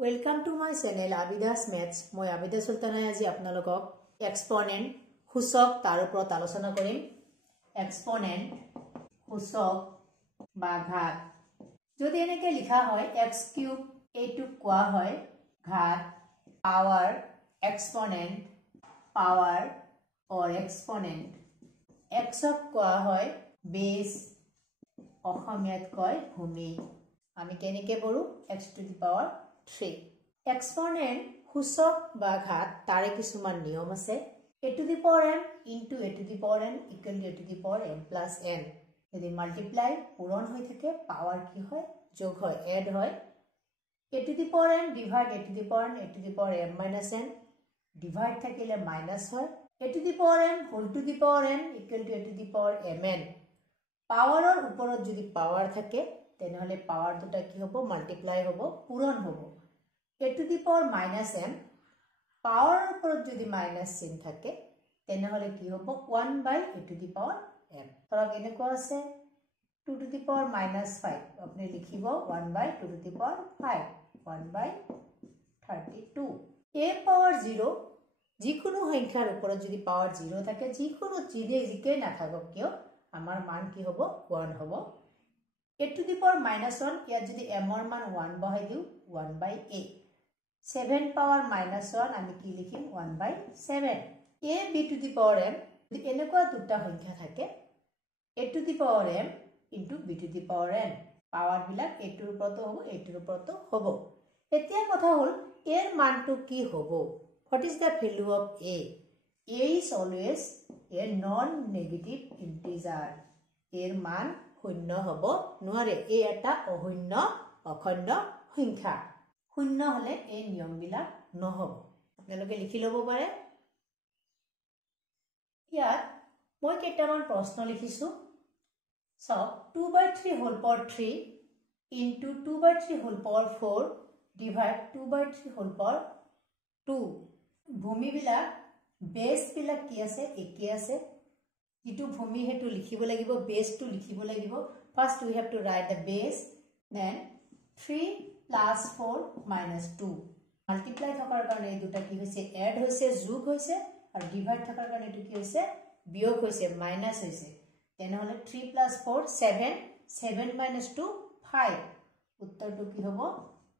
Welcome to my channel Abidas Maths. মই আবিদা সুলতানাই আজি আপোনালোকক এক্সপোনেন্ট সূচক তাৰ ওপৰত আলোচনা কৰিম। এক্সপোনেন্ট সূচক বা ঘাত যদি এনেকে লিখা হয় x কিউব এইটো কোৱা হয় ঘাত power exponent power or exponent x ক কোৱা হয় বেস অসমীয়াত কয় ভূমি। আমি কেনেকে পঢ়ো x to the power 3 exponent সূচক বা ঘাত তাৰে কিছুমান নিয়ম আছে a to the power n into a to the power n equal to a to the power n plus n যদি মাল্টিপ্লাই পূরণ হৈ থাকে পাওয়ার কি হয় যোগ হয় এড হয় a to the power n divide a to the power n a to the power m minus n divide থাকিলে মাইনাস হয় a to the power n whole to the power n equal to a to the power mn পাওয়াৰৰ ওপৰত যদি পাওয়ার থাকে তেনেহলে পাওয়ার দুটা কি হ'ব multiply হ'ব পূরণ হ'ব a to the power minus m পাওয়াৰৰ ওপৰত যদি মাইনাস চিন থাকে তেনেহলে কি হ'ব 1 by a to the power m ধৰক এনেকুৱা আছে 2 to the power minus 5 আপুনি লিখিব 1 by 2 to the power 5 1 by 32 a power 0 যিকোনো সংখ্যাৰ ওপৰত যদি পাওয়াৰ 0 থাকে যিকোনো জিকে না থাকক কিয় আমাৰ মান কি হ'ব 1 হ'ব a to the power minus 1 ইয়াত যদি m ৰ মান 1 বহাই দিও 1 by a 7 power minus 1 আমি কি লিখিম 1 by 7 a b to the power m যদি এনেকুৱা দুটা সংখ্যা থাকে a to the power m into b to the power n পাওয়ার বিলাক a ৰ ওপৰতো হ'ব a ৰ ওপৰতো হ'ব এতিয়া কথা হ'ল এৰ মানটো কি হ'ব what is the value of a is always a non-negative integer এর মান শূন্য হ'ব নোৱাৰে এ এটা অশূন্য অখণ্ড সংখ্যা শূন্য হলে এই নিয়ম বিলাক নহব আপোনালোকে লিখি লব পাৰে ইয়াত মই কেইটামান প্ৰশ্ন লিখিছো so 2 by 3 whole power 3 into 2 by 3 whole power 4 divide 2 by 3 whole power 2 ভূমি বিলাক বেস বিলাক কি আছে একে আছে যেটো ভূমি হেতু লিখিব লাগিব বেস টু লিখিব লাগিব first we have to write the base then 3 plus 4 minus 2 multiply থকাৰ কাৰণে এই দুটা কি হৈছে এড হৈছে যোগ হৈছে আৰু ডিভাইড থকাৰ কাৰণে এটো কি হৈছে বিয়োগ হৈছে মাইনাস হৈছে তেনেহলে 3 plus 4 7 7 minus 2 5 উত্তৰটো কি হ'ব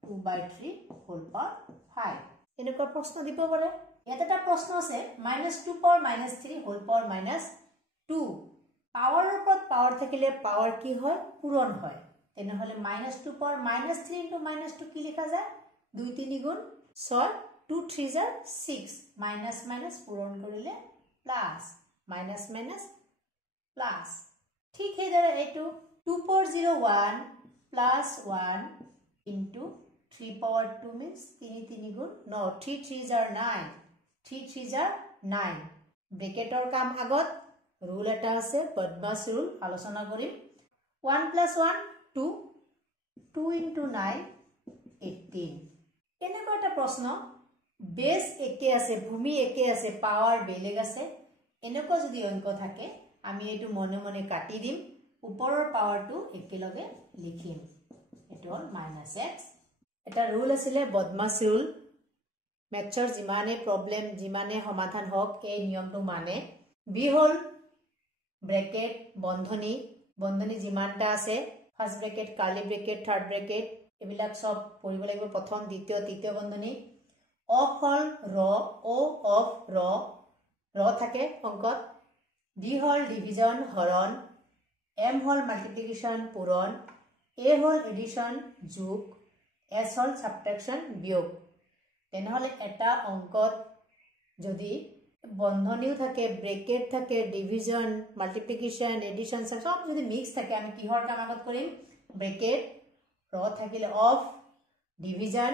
2 by 3 whole power 5 এনেকুৱা প্ৰশ্ন দিব পাৰে ইয়াত এটা প্ৰশ্ন আছে -2 power -3 whole power -2 পাওয়াৰৰ ওপৰত পাওয়ার থাকিলে পাওয়ার কি হয় পূরণ হয় তেনেহলে -2 power -3 into -2 কি লেখা যায় 2 3 গুণ 6 2 3 jar 6 মাইনাস মাইনাস পূরণ কৰিলে প্লাস মাইনাস মাইনাস প্লাস ঠিক হেদৰে এটো 2 power 0 1 plus 1 into 3 power 2 means 3 3 গুণ no 3 3 jar 9 3 3 jar 9 ব্ৰেকেটৰ কাম আগত ৰুল এটা আছে বদমাস ৰুল আলোচনা কৰিম 1 plus 1 2 2 into 9 18 এনেকুৱা এটা প্ৰশ্ন বেস একে আছে ভূমি একে আছে পাওয়াৰ বেলেগ আছে এনেকুৱা যদি অংক থাকে আমি এটো মনে মনে কাটি দিম ওপৰৰ পাওয়াৰটো একেলগে লিখিম এটো হল -x এটা ৰুল আছিলে বদমাস ৰুল ম্যাথছৰ যিমানে প্ৰবলেম যিমানে সমাধান হওক এই নিয়মটো মানে বি হল ব্ৰেকেট বন্ধনী বন্ধনী যিমানটা আছে first bracket curly bracket third bracket এবিলাক সব পঢ়িব লাগিব প্ৰথম দ্বিতীয় তৃতীয় বন্ধনী অফ হল ৰ ও অফ ৰ থাকে অংকত ডি হল ডিভিজন হৰণ এম হল মাল্টিপ্লিকেশন পূৰণ এ হল এডিশন যোগ এস হল সাবট্ৰাকশন বিয়োগ তেনেহলে এটা অংকত যদি বন্ধনীও থাকে ব্ৰেকেট থাকে ডিভিজন মাল্টিপ্লিকেশন এডিশন সব যদি মিক্স থাকে আমি কিহৰ কাম আগত কৰিম ব্ৰেকেট ৰ থাকিলে অফ ডিভিজন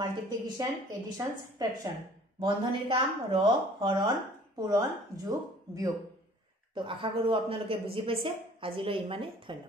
মাল্টিপ্লিকেশন এডিশন সাবট্ৰাকশন বন্ধনীৰ কাম ৰ হৰণ পূৰণ যোগ বিয়োগ তো আশা কৰো আপোনালোকে বুজি পাইছে আজিলৈ ইমানে ধন্যবাদ।